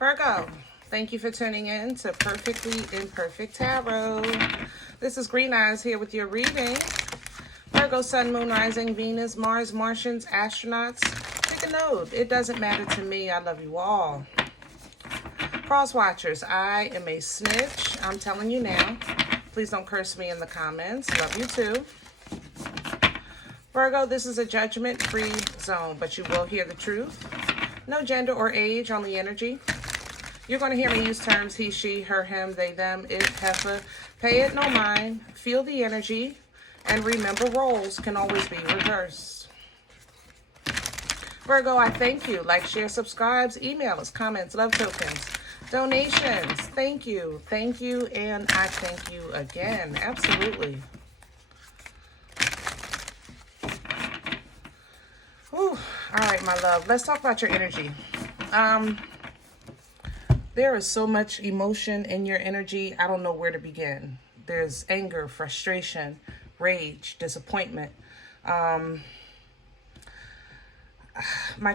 Virgo, thank you for tuning in to Perfectly Imperfect Tarot. This is Green Eyes here with your reading. Virgo, Sun, Moon, Rising, Venus, Mars, Martians, astronauts. Pick a node. It doesn't matter to me. I love you all. Cross watchers, I am a snitch. I'm telling you now. Please don't curse me in the comments. Love you too. Virgo, this is a judgment-free zone, but you will hear the truth. No gender or age, only energy. You're going to hear me use terms he, she, her, him, they, them, it, heifer. Pay it no mind. Feel the energy. And remember, roles can always be reversed. Virgo, I thank you. Like, share, subscribes, email us, comments, love tokens, donations. Thank you. Thank you. And I thank you again. Absolutely. Whew. All right, my love. Let's talk about your energy. There is so much emotion in your energy. I don't know where to begin. There's anger, frustration, rage, disappointment. My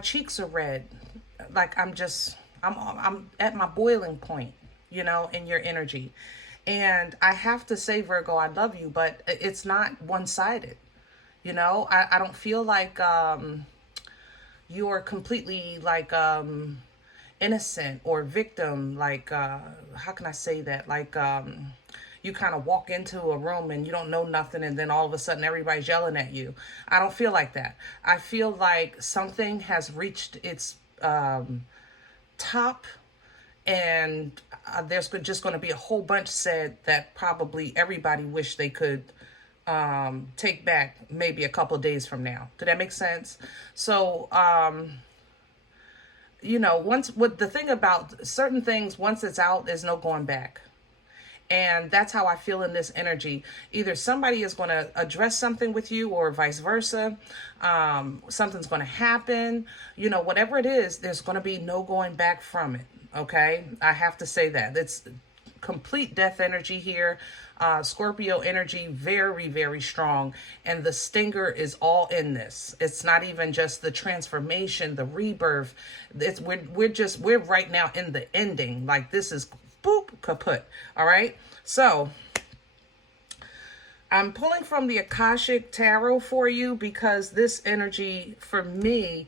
cheeks are red. Like I'm at my boiling point, you know, in your energy. And I have to say, Virgo, I love you, but it's not one-sided. You know, I don't feel like you're completely like innocent or victim. Like, how can I say that? Like, you kind of walk into a room and you don't know nothing, and then all of a sudden everybody's yelling at you. I don't feel like that. I feel like something has reached its top, and there's just going to be a whole bunch said that probably everybody wish they could take back maybe a couple days from now. Did that make sense? So, you know, the thing about certain things, once it's out, there's no going back. And that's how I feel in this energy. Either somebody is going to address something with you or vice versa. Something's going to happen. You know, whatever it is, there's going to be no going back from it. Okay? I have to say that. It's complete death energy here. Scorpio energy, very, very strong. And the stinger is all in this. It's not even just the transformation, the rebirth. We're right now in the ending. Like this is boop, kaput. All right. So I'm pulling from the Akashic Tarot for you because this energy for me,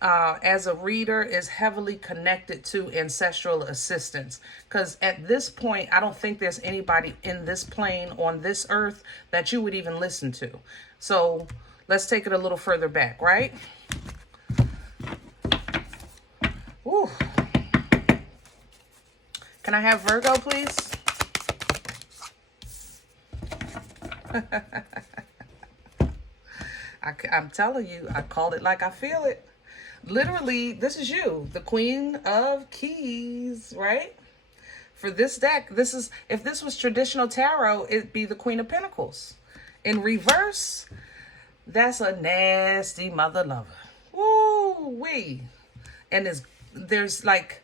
as a reader, is heavily connected to ancestral assistance. Because at this point, I don't think there's anybody in this plane on this earth that you would even listen to. So let's take it a little further back, right? Ooh. Can I have Virgo, please? I'm telling you, I called it like I feel it. Literally, this is you, the Queen of Keys, right? For this deck, if this was traditional tarot, it'd be the Queen of Pentacles. In reverse, that's a nasty mother lover. Woo-wee. And there's like,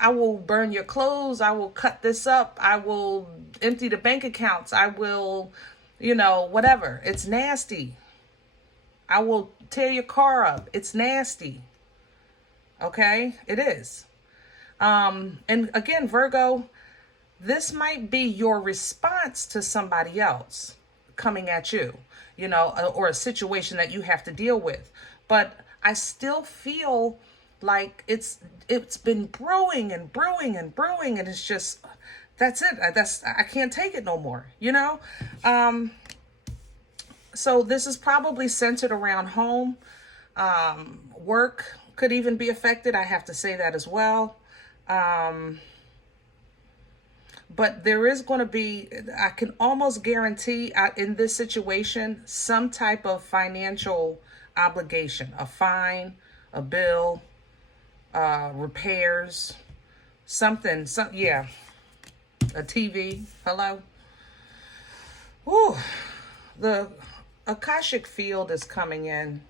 I will burn your clothes. I will cut this up. I will empty the bank accounts. I will, you know, whatever. It's nasty. I will tear your car up. It's nasty. Okay? It is. And again, Virgo, this might be your response to somebody else coming at you, you know, or a situation that you have to deal with. But I still feel like it's been brewing and brewing and brewing, and it's just, that's it. I can't take it no more, you know? So this is probably centered around home. Work could even be affected. I have to say that as well. But there is going to be, I can almost guarantee in this situation, some type of financial obligation, a fine, a bill, repairs, something, yeah, a TV, hello. Ooh, the Akashic field is coming in.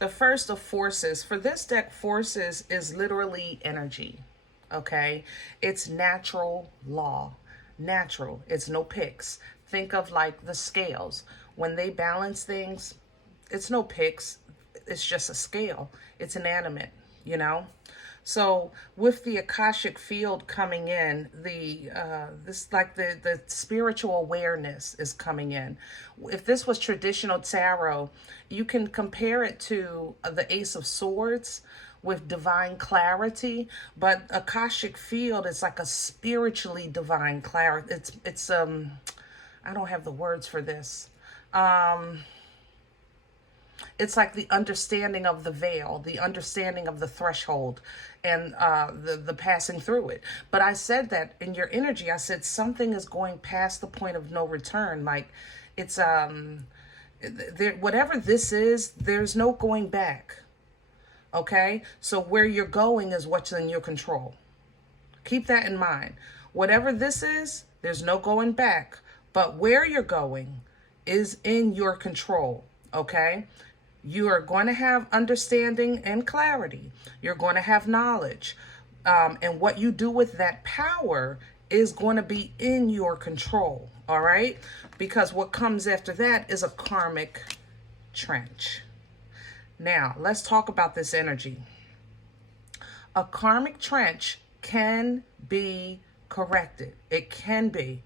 The first of forces. For this deck, forces is literally energy, okay? It's natural law. Natural. It's no picks. Think of like the scales. When they balance things, it's no picks. It's just a scale. It's inanimate. you know? So with the Akashic field coming in, the spiritual awareness is coming in. If this was traditional tarot, you can compare it to the Ace of Swords with divine clarity, but Akashic field is like a spiritually divine clarity. It's I don't have the words for this. It's like the understanding of the veil, the understanding of the threshold, and the passing through it. But I said that in your energy, I said something is going past the point of no return. Like it's whatever this is, there's no going back. Okay, so where you're going is what's in your control. Keep that in mind. Whatever this is, there's no going back. But where you're going is in your control. Okay. You are going to have understanding and clarity. You're going to have knowledge. And what you do with that power is going to be in your control. All right? Because what comes after that is a karmic trench. Now, let's talk about this energy. A karmic trench can be corrected. It can be.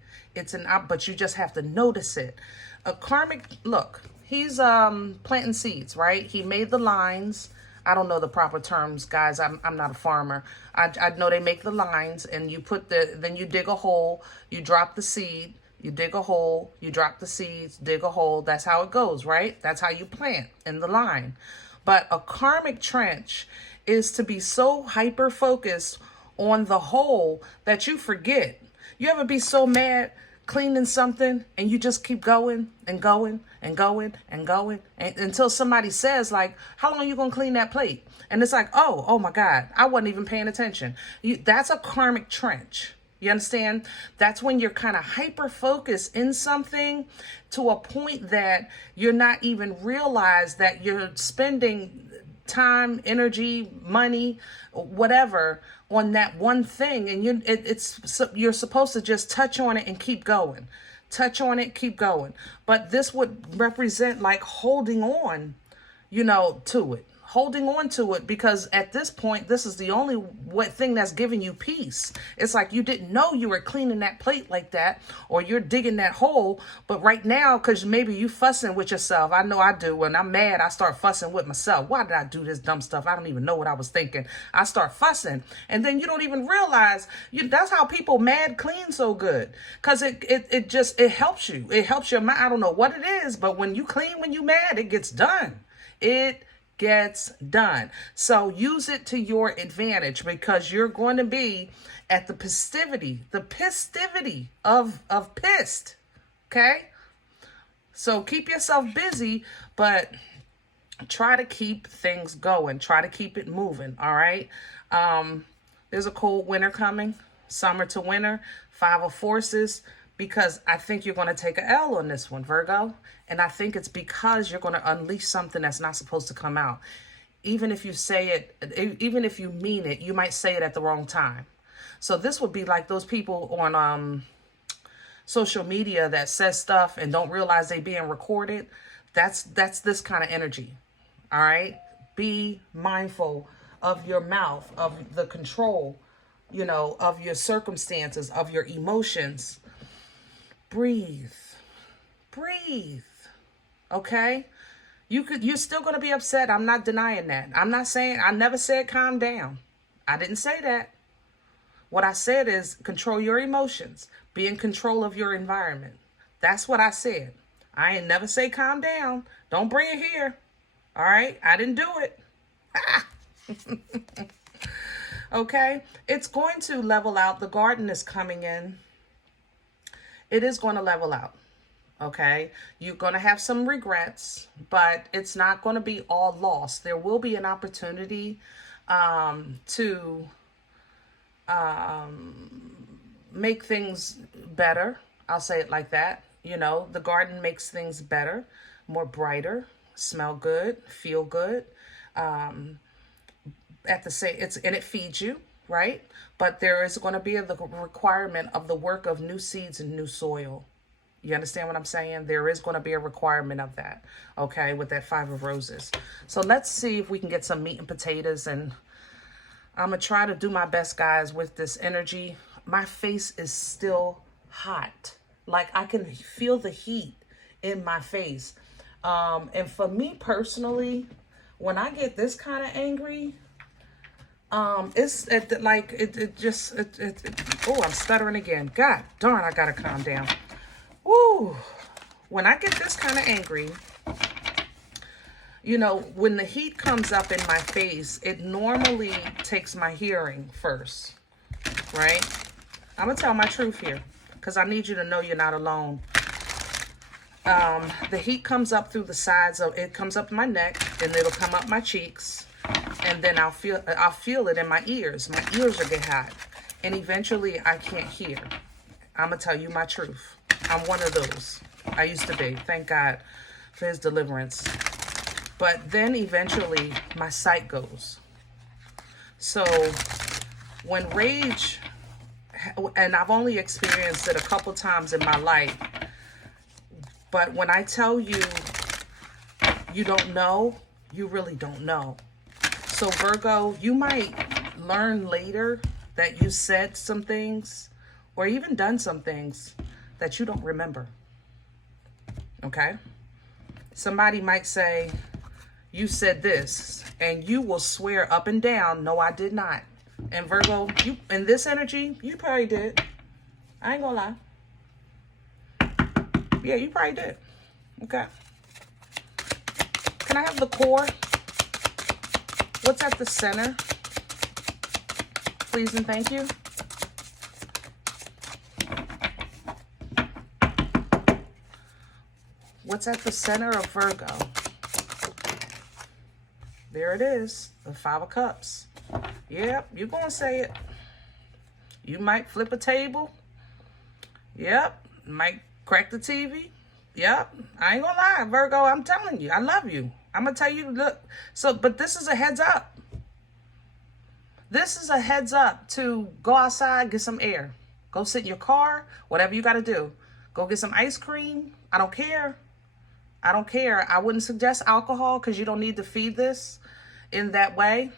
But you just have to notice it. A karmic, look. He's planting seeds, right? He made the lines. I don't know the proper terms, guys. I'm not a farmer. I know they make the lines, and you then you dig a hole, you drop the seed, you dig a hole, you drop the seeds, dig a hole. That's how it goes, right? That's how you plant in the line. But a karmic trench is to be so hyper focused on the hole that you forget. You ever be so mad cleaning something and you just keep going and going and going and going until somebody says, like, how long are you gonna clean that plate? And it's like, oh my God, I wasn't even paying attention. That's a karmic trench. You understand? That's when you're kind of hyper focused in something to a point that you're not even realize that you're spending time, energy, money, whatever on that one thing, and you're supposed to just touch on it and keep going. Touch on it, keep going. But this would represent like holding on, to it. Holding on to it, because at this point, this is the only thing that's giving you peace. It's like you didn't know you were cleaning that plate like that, or you're digging that hole. But right now, because maybe you fussing with yourself. I know I do. When I'm mad, I start fussing with myself. Why did I do this dumb stuff? I don't even know what I was thinking. I start fussing. And then you don't even realize that's how people mad clean so good. Because it helps you. It helps your mind. I don't know what it is, but when you clean, when you mad, it gets done. It gets done. So use it to your advantage, because you're going to be at the festivity of pissed. Okay? So keep yourself busy, but try to keep things going. Try to keep it moving. All right? There's a cold winter coming, summer to winter, 5 of forces, because I think you're going to take an L on this one, Virgo. And I think it's because you're going to unleash something that's not supposed to come out. Even if you say it, even if you mean it, you might say it at the wrong time. So this would be like those people on social media that says stuff and don't realize they being recorded. That's this kind of energy. All right? Be mindful of your mouth, of the control, of your circumstances, of your emotions. Breathe. Okay? You're still going to be upset. I'm not denying that. I never said calm down. I didn't say that. What I said is control your emotions. Be in control of your environment. That's what I said. I ain't never say calm down. Don't bring it here. All right? I didn't do it. Okay? It's going to level out. The garden is coming in. It is going to level out. Okay, you're going to have some regrets, but it's not going to be all lost. There will be an opportunity to make things better. I'll say it like that. The garden makes things better, more brighter, smell good, feel good. And it feeds you, right? But there is going to be the requirement of the work of new seeds and new soil. You understand what I'm saying? There is going to be a requirement of that, okay, with that Five of Roses. So let's see if we can get some meat and potatoes, and I'm going to try to do my best, guys, with this energy. My face is still hot. Like, I can feel the heat in my face. And for me personally, when I get this kind of angry, oh, I'm stuttering again. God darn, I got to calm down. Woo! When I get this kind of angry, you know, when the heat comes up in my face, it normally takes my hearing first, right? I'm going to tell my truth here because I need you to know you're not alone. The heat comes up through the sides of, it comes up my neck, and it'll come up my cheeks, and then I'll feel it in my ears. My ears will get hot, and eventually I can't hear. I'm going to tell you my truth. I'm one of those. I used to be. Thank God for his deliverance. But then eventually my sight goes. So when rage, and I've only experienced it a couple times in my life, but when I tell you, you don't know, you really don't know. So Virgo, you might learn later that you said some things or even done some things that you don't remember. Okay? Somebody might say, you said this, and you will swear up and down, no, I did not. And Virgo, you in this energy, you probably did. I ain't gonna lie. Yeah, you probably did. Okay. Can I have the core? What's at the center? Please and thank you. What's at the center of Virgo? There it is, the Five of Cups. Yep, you're going to say it. You might flip a table. Yep, might crack the TV. Yep, I ain't going to lie, Virgo, I'm telling you, I love you. I'm going to tell you, look. So, but this is a heads up. This is a heads up to go outside, get some air. Go sit in your car, whatever you got to do. Go get some ice cream. I don't care. I don't care. I wouldn't suggest alcohol because you don't need to feed this in that way.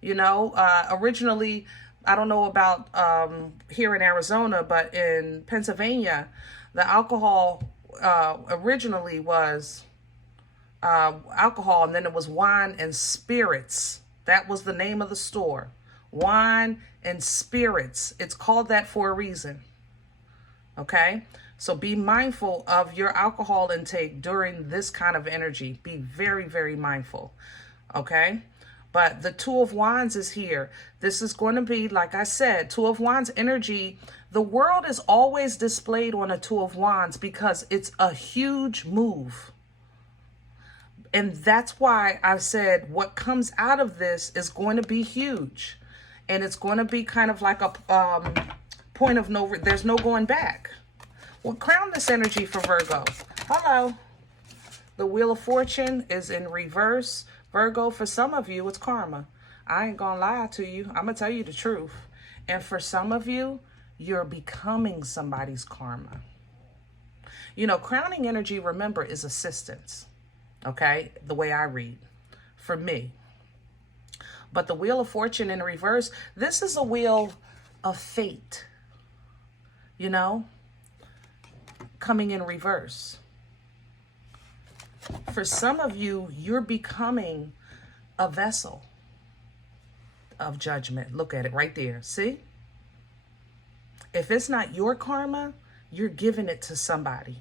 You know, originally, I don't know about here in Arizona, but in Pennsylvania, the alcohol originally was alcohol, and then it was wine and spirits. That was the name of the store. Wine and spirits. It's called that for a reason. Okay? So be mindful of your alcohol intake during this kind of energy. Be very, very mindful. Okay? But the Two of Wands is here. This is going to be, like I said, Two of Wands energy. The world is always displayed on a Two of Wands because it's a huge move. And that's why I said what comes out of this is going to be huge. And it's going to be kind of like a point of no, there's no going back. Well, crown this energy for Virgo. Hello. The Wheel of Fortune is in reverse. Virgo, for some of you, it's karma. I ain't gonna lie to you. I'm gonna tell you the truth. And for some of you, you're becoming somebody's karma. You know, crowning energy, remember, is assistance. Okay? The way I read. For me. But the Wheel of Fortune in reverse, this is a wheel of fate. You know? Coming in reverse. For some of you, you're becoming a vessel of judgment. Look at it right there. See? If it's not your karma, you're giving it to somebody.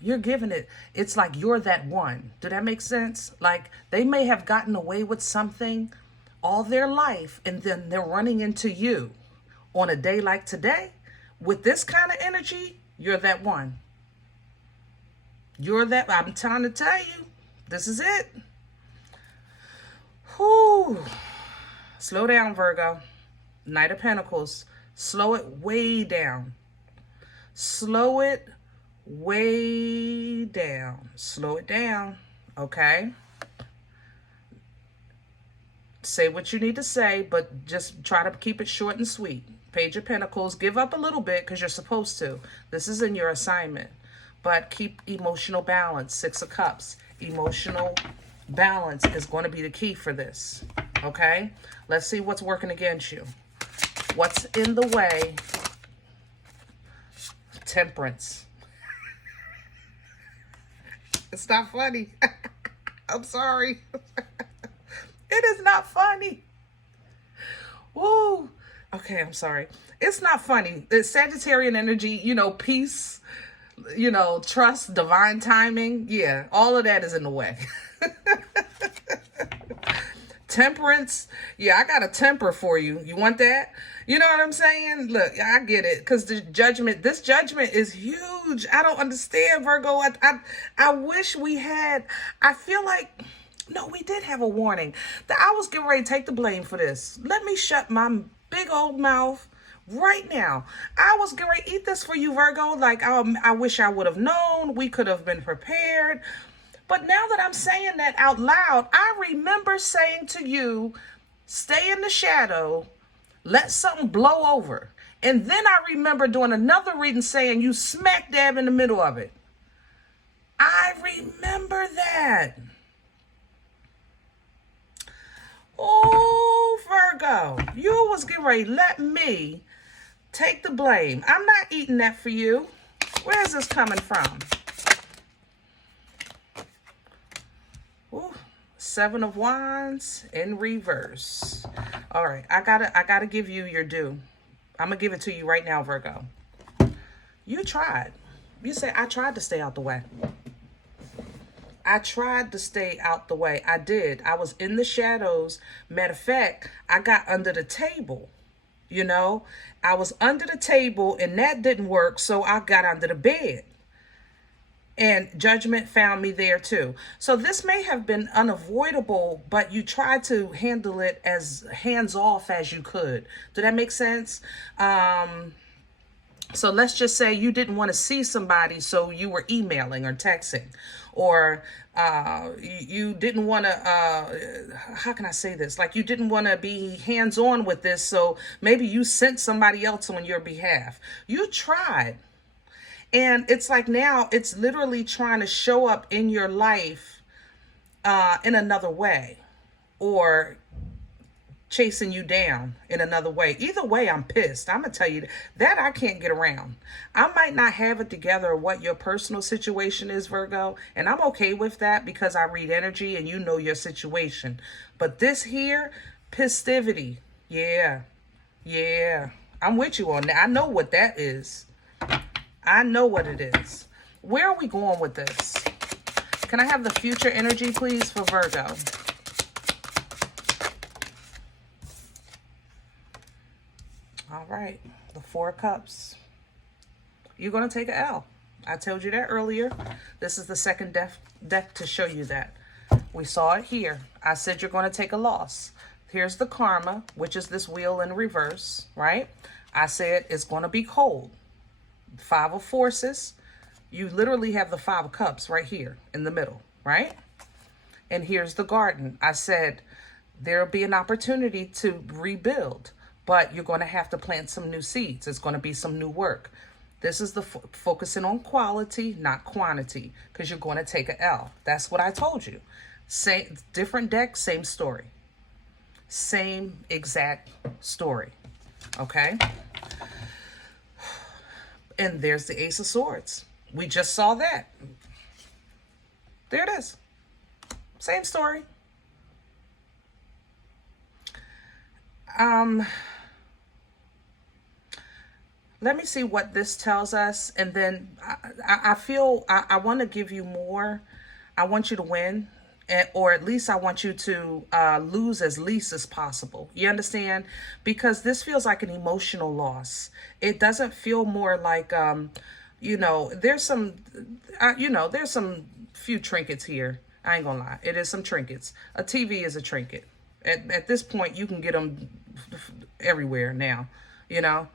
You're giving it. It's like you're that one. Do that make sense? Like they may have gotten away with something all their life, and then they're running into you on a day like today. With this kind of energy, you're that one. You're that. I'm trying to tell you, this is it. Whew. Slow down, Virgo. Knight of Pentacles. Slow it way down. Slow it way down. Slow it down. Okay? Say what you need to say, but just try to keep it short and sweet. Page of Pentacles. Give up a little bit because you're supposed to. This is in your assignment. But keep emotional balance. Six of Cups. Emotional balance is going to be the key for this. Okay? Let's see what's working against you. What's in the way? Temperance. It's not funny. I'm sorry. It is not funny. Woo. Okay, I'm sorry. It's not funny. It's Sagittarian energy, you know, peace, you know, trust, divine timing. Yeah, all of that is in the way. Temperance. Yeah, I got a temper for you. You want that? You know what I'm saying? Look, I get it. Because this judgment is huge. I don't understand, Virgo. I wish we had, I feel like, no, we did have a warning. That I was getting ready to take the blame for this. Let me shut my big old mouth right now. I was getting ready to eat this for you, Virgo. Like, I wish I would have known. We could have been prepared. But now that I'm saying that out loud, I remember saying to you, stay in the shadow, let something blow over. And then I remember doing another reading saying you smack dab in the middle of it. I remember that. Oh, Virgo, you was getting ready to let me take the blame. I'm not eating that for you. Where is this coming from? Ooh, Seven of Wands in reverse. All right, I gotta give you your due. I'm gonna give it to you right now, Virgo. You tried. You said I tried to stay out the way. I tried to stay out the way. I did. I was in the shadows. Matter of fact, I got under the table. You know, I was under the table and that didn't work, so I got under the bed. And judgment found me there too. So this may have been unavoidable, but you tried to handle it as hands-off as you could. Did that make sense? So let's just say you didn't want to see somebody, so you were emailing or texting. Or you didn't want to, how can I say this? Like you didn't want to be hands-on with this, so maybe you sent somebody else on your behalf. You tried. And it's like now it's literally trying to show up in your life in another way, or chasing you down in another way. Either way, I'm pissed. I'm going to tell you that I can't get around. I might not have it together what your personal situation is, Virgo, and I'm okay with that because I read energy and you know your situation. But this here, pistivity, yeah, I'm with you on that. I know what that is. I know what it is. Where are we going with this? Can I have the future energy, please, for Virgo? All right. The Four of Cups. You're going to take an L. I told you that earlier. This is the second deck to show you that. We saw it here. I said you're going to take a loss. Here's the karma, which is this wheel in reverse, right? I said it's going to be cold. Five of Forces. You literally have the Five of Cups right here in the middle, right? And here's the Garden. I said there'll be an opportunity to rebuild, but you're going to have to plant some new seeds. It's going to be some new work. This is the focusing on quality, not quantity, because you're going to take an L. That's what I told you. Same, different deck, same story. Same exact story. Okay? And there's the Ace of Swords. We just saw that. There it is. Same story. Let me see what this tells us. And then I feel I want to give you more. I want you to win. Or at least I want you to lose as least as possible. You understand? Because this feels like an emotional loss. It doesn't feel more like, you know, there's some, there's some few trinkets here. I ain't gonna lie. It is some trinkets. A TV is a trinket. At this point, you can get them everywhere now, you know.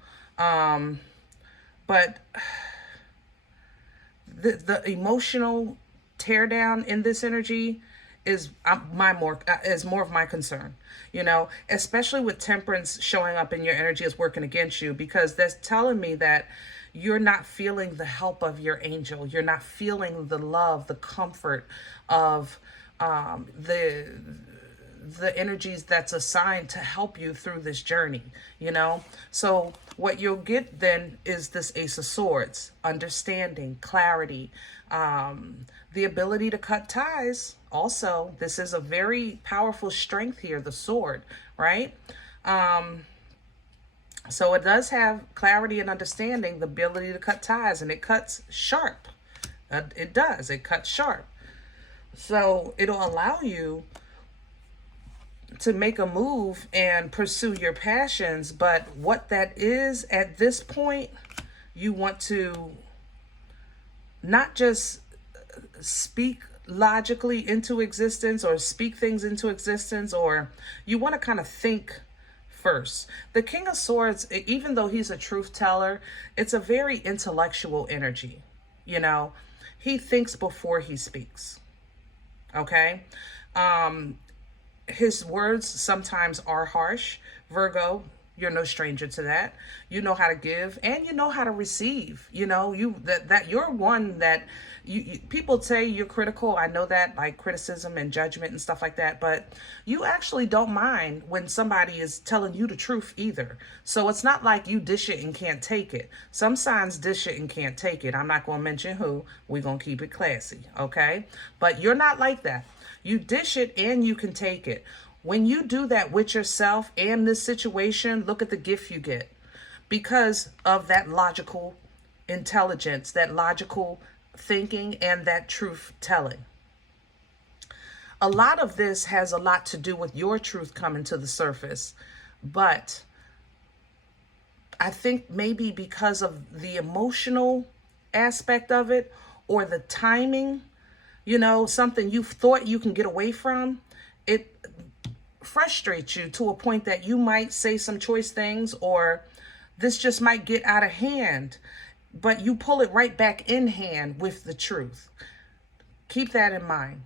But the emotional teardown in this energy is is more of my concern, you know, especially with Temperance showing up in your energy as working against you, because that's telling me that you're not feeling the help of your angel. You're not feeling the love, the comfort of the energies that's assigned to help you through this journey, you know? So what you'll get then is this Ace of Swords, understanding, clarity, the ability to cut ties. Also, this is a very powerful strength here, the sword, right? So it does have clarity and understanding, the ability to cut ties, and it cuts sharp. It does, it cuts sharp. So it'll allow you to make a move and pursue your passions. But what that is at this point, you want to not just speak logically into existence or speak things into existence, or you want to kind of think first. The King of Swords, even though he's a truth teller, it's a very intellectual energy. You know, he thinks before he speaks. Okay? His words sometimes are harsh. Virgo, you're no stranger to that. You know how to give and you know how to receive. You know, that you're one that people say you're critical. I know that, like criticism and judgment and stuff like that, but you actually don't mind when somebody is telling you the truth either. So it's not like you dish it and can't take it. Some signs dish it and can't take it. I'm not going to mention who. We're going to keep it classy, okay? But you're not like that. You dish it and you can take it. When you do that with yourself and this situation, look at the gift you get because of that logical intelligence, that logical thinking, and that truth telling. A lot of this has a lot to do with your truth coming to the surface, but I think maybe because of the emotional aspect of it or the timing, you know, something you thought you can get away from, it frustrates you to a point that you might say some choice things, or this just might get out of hand, but you pull it right back in hand with the truth. Keep that in mind.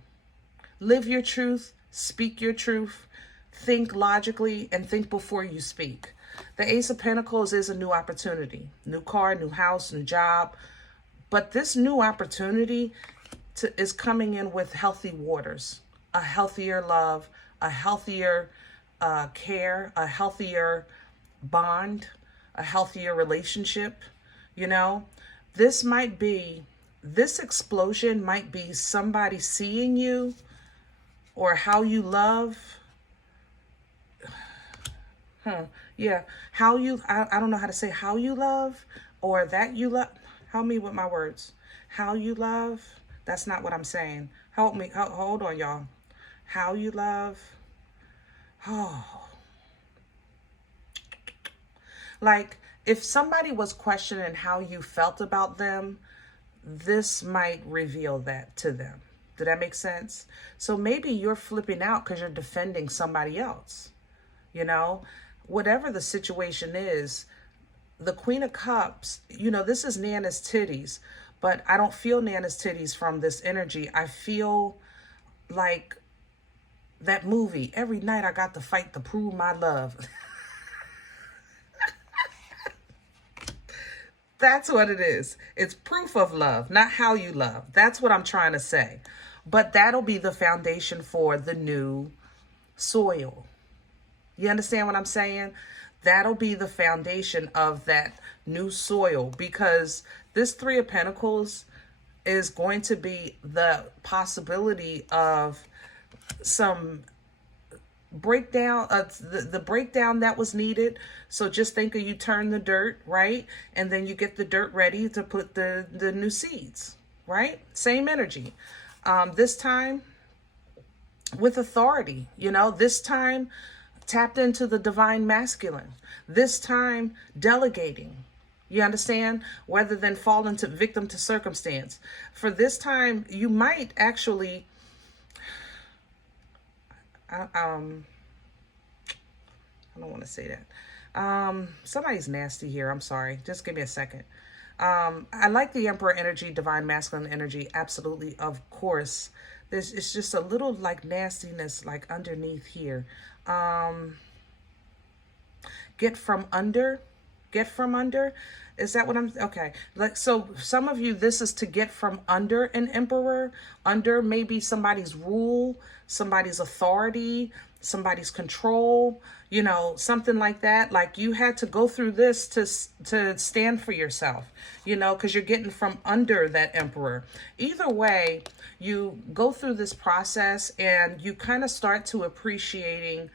Live your truth, speak your truth, think logically, and think before you speak. The Ace of Pentacles is a new opportunity, new car, new house, new job, but this new opportunity is coming in with healthy waters, a healthier love, a healthier care, a healthier bond, a healthier relationship. You know, this explosion might be somebody seeing you or how you love. Yeah, how you, I don't know how to say how you love or that you love. Help me with my words. How you love. That's not what I'm saying. Help me. Hold on, y'all. How you love. Oh. Like, if somebody was questioning how you felt about them, this might reveal that to them. Did that make sense? So maybe you're flipping out because you're defending somebody else. You know, whatever the situation is, the Queen of Cups, you know, this is Nana's titties. But I don't feel Nana's titties from this energy. I feel like that movie, Every Night I Got to Fight to Prove My Love. That's what it is. It's proof of love, not how you love. That's what I'm trying to say. But that'll be the foundation for the new soil. You understand what I'm saying? That'll be the foundation of that new soil, because this Three of Pentacles is going to be the possibility of some breakdown, the breakdown that was needed. So just think of, you turn the dirt, right? And then you get the dirt ready to put the new seeds, right? Same energy. This time with authority, you know, this time tapped into the divine masculine, this time delegating. You understand? Rather than fall into victim to circumstance. For this time, you might actually, I don't want to say that. Somebody's nasty here. I'm sorry. Just give me a second. I like the Emperor energy, divine masculine energy. Absolutely. Of course, it's just a little like nastiness like underneath here. Get from under. Get from under. Is that what I'm, okay. Like, so some of you, this is to get from under an emperor, under maybe somebody's rule, somebody's authority, somebody's control, you know, something like that. Like you had to go through this to stand for yourself, you know, because you're getting from under that emperor. Either way, you go through this process and you kind of start to appreciating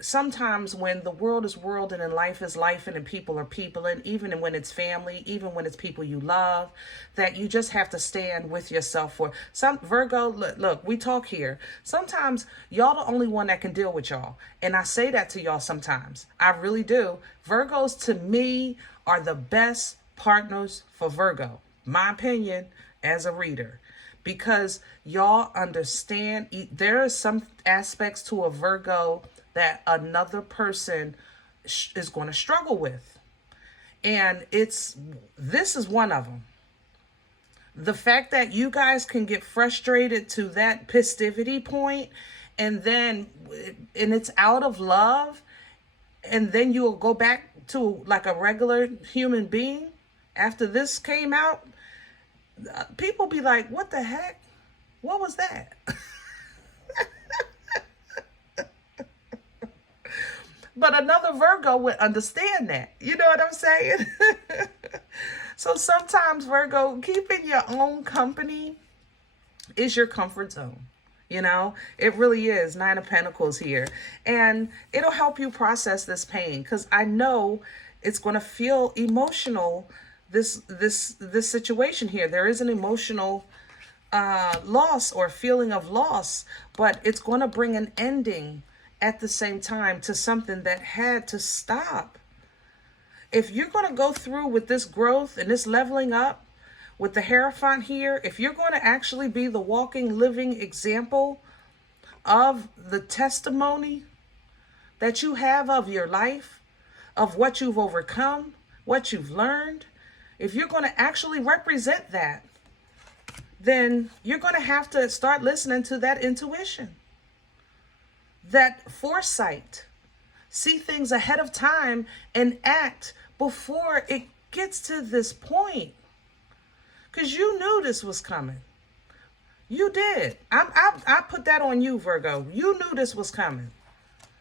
sometimes when the world is world and life is life and people are people, and even when it's family, even when it's people you love, that you just have to stand with yourself. For some Virgo, look, we talk here. Sometimes y'all the only one that can deal with y'all. And I say that to y'all sometimes. I really do. Virgos to me are the best partners for Virgo. My opinion as a reader. Because y'all understand, there are some aspects to a Virgo that another person is going to struggle with. And this is one of them. The fact that you guys can get frustrated to that festivity point, and it's out of love, and then you'll go back to like a regular human being after this came out. People be like, what the heck? What was that? But another Virgo would understand that. You know what I'm saying? So sometimes, Virgo, keeping your own company is your comfort zone. You know, it really is. 9 of Pentacles here. And it'll help you process this pain, because I know it's going to feel emotional, this situation here. There is an emotional loss or feeling of loss, but it's going to bring an ending at the same time to something that had to stop. If you're going to go through with this growth and this leveling up with the Hierophant here, if you're going to actually be the walking, living example of the testimony that you have of your life, of what you've overcome, what you've learned, if you're going to actually represent that, then you're going to have to start listening to that intuition. That foresight, see things ahead of time and act before it gets to this point. Because you knew this was coming. You did. I put that on you, Virgo. You knew this was coming.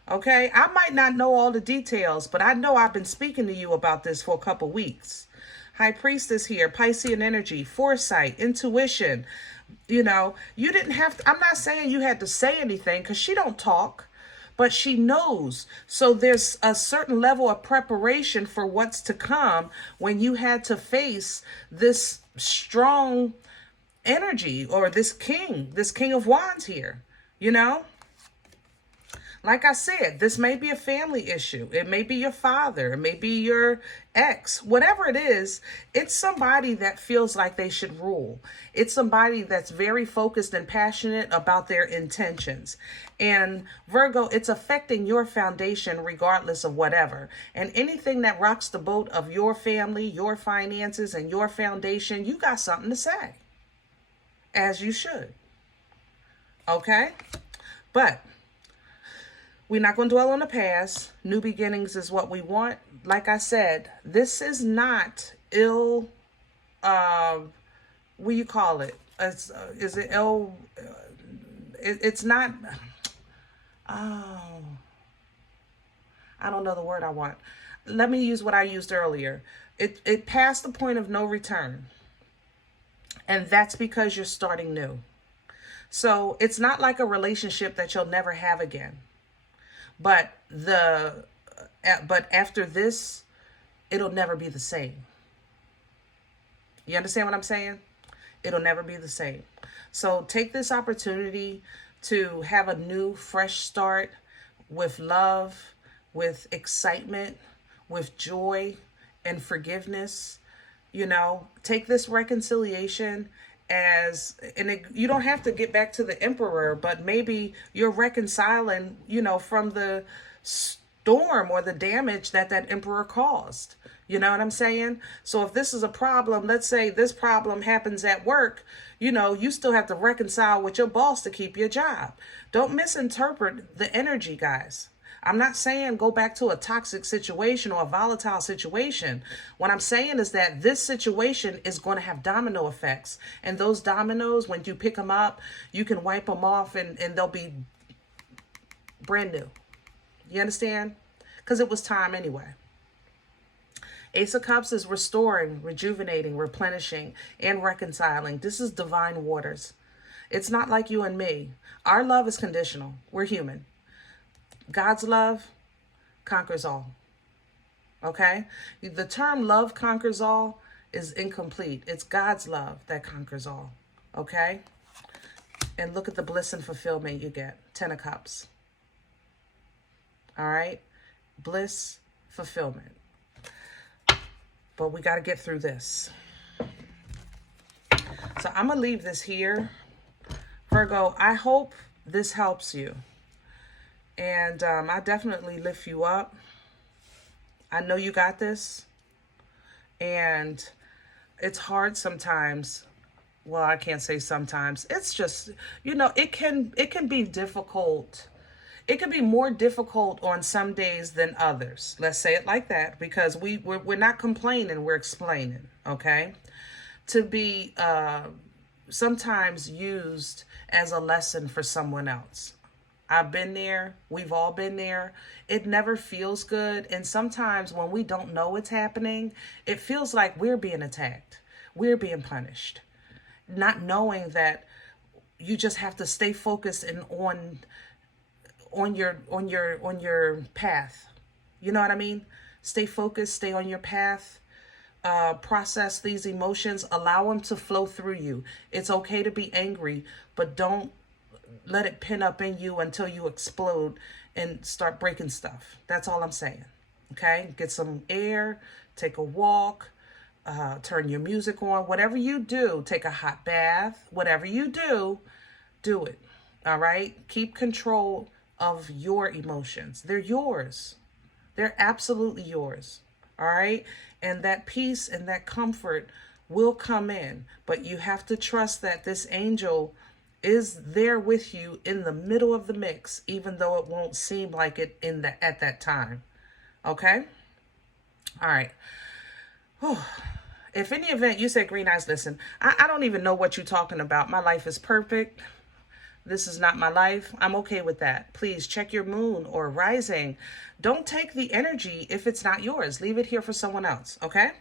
Okay? I might not know all the details, but I know I've been speaking to you about this for a couple weeks. High Priestess here, Piscean energy, foresight, intuition. You know, you didn't have to, I'm not saying you had to say anything, because she don't talk, but she knows. So there's a certain level of preparation for what's to come when you had to face this strong energy, or this king of wands here, you know? Like I said, this may be a family issue. It may be your father. It may be your ex. Whatever it is, it's somebody that feels like they should rule. It's somebody that's very focused and passionate about their intentions. And Virgo, it's affecting your foundation regardless of whatever. And anything that rocks the boat of your family, your finances, and your foundation, you got something to say. As you should. Okay? But we're not going to dwell on the past. New beginnings is what we want. Like I said, this is not ill, what do you call it? Is it ill? It's not, oh, I don't know the word I want. Let me use what I used earlier. It passed the point of no return. And that's because you're starting new. So it's not like a relationship that you'll never have again. But after this, it'll never be the same. You understand what I'm saying? It'll never be the same. So take this opportunity to have a new, fresh start with love, with excitement, with joy and forgiveness. You know, take this reconciliation you don't have to get back to the emperor, but maybe you're reconciling, you know, from the storm or the damage that that emperor caused. You know what I'm saying? So if this is a problem, let's say this problem happens at work, you know, you still have to reconcile with your boss to keep your job. Don't misinterpret the energy, guys. I'm not saying go back to a toxic situation or a volatile situation. What I'm saying is that this situation is going to have domino effects. And those dominoes, when you pick them up, you can wipe them off and they'll be brand new. You understand? Because it was time anyway. Ace of Cups is restoring, rejuvenating, replenishing, and reconciling. This is divine waters. It's not like you and me. Our love is conditional. We're human. God's love conquers all. Okay? The term love conquers all is incomplete. It's God's love that conquers all. Okay? And look at the bliss and fulfillment you get. 10 of Cups. All right? Bliss, fulfillment. But we got to get through this. So I'm going to leave this here. Virgo, I hope this helps you. And I definitely lift you up. I know you got this. And it's hard sometimes. Well, I can't say sometimes. It's just, you know, it can be difficult. It can be more difficult on some days than others. Let's say it like that, because we're not complaining, we're explaining, okay? To be sometimes used as a lesson for someone else. I've been there. We've all been there. It never feels good. And sometimes when we don't know what's happening, it feels like we're being attacked. We're being punished. Not knowing that you just have to stay focused and on your path. You know what I mean? Stay focused, stay on your path. Process these emotions, allow them to flow through you. It's okay to be angry, but don't let it pin up in you until you explode and start breaking stuff. That's all I'm saying. Okay? Get some air, take a walk, turn your music on. Whatever you do, take a hot bath. Whatever you do, do it. All right? Keep control of your emotions. They're yours. They're absolutely yours. All right? And that peace and that comfort will come in. But you have to trust that this angel is there with you in the middle of the mix, even though it won't seem like it at that time. Okay? All right. Whew. If in the event you said, Green Eyes, listen, I don't even know what you're talking about. My life is perfect. This is not my life. I'm okay with that. Please check your moon or rising. Don't take the energy if it's not yours. Leave it here for someone else, okay?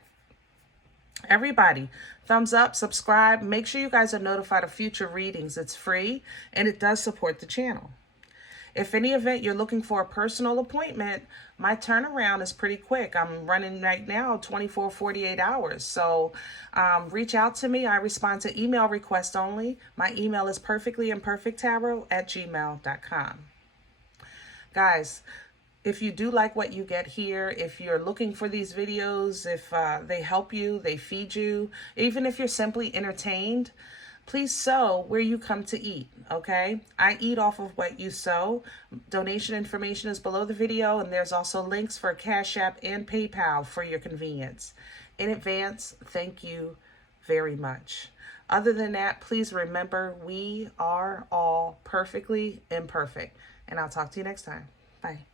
Everybody, thumbs up, subscribe. Make sure you guys are notified of future readings. It's free, and it does support the channel. If in any event you're looking for a personal appointment, my turnaround is pretty quick. I'm running right now 24, 48 hours. So reach out to me. I respond to email requests only. My email is perfectlyimperfecttarot@gmail.com. Guys, if you do like what you get here, if you're looking for these videos, if they help you, they feed you, even if you're simply entertained, please sow where you come to eat, okay? I eat off of what you sow. Donation information is below the video, and there's also links for CashApp and PayPal for your convenience. In advance, thank you very much. Other than that, please remember, we are all perfectly imperfect. And I'll talk to you next time. Bye.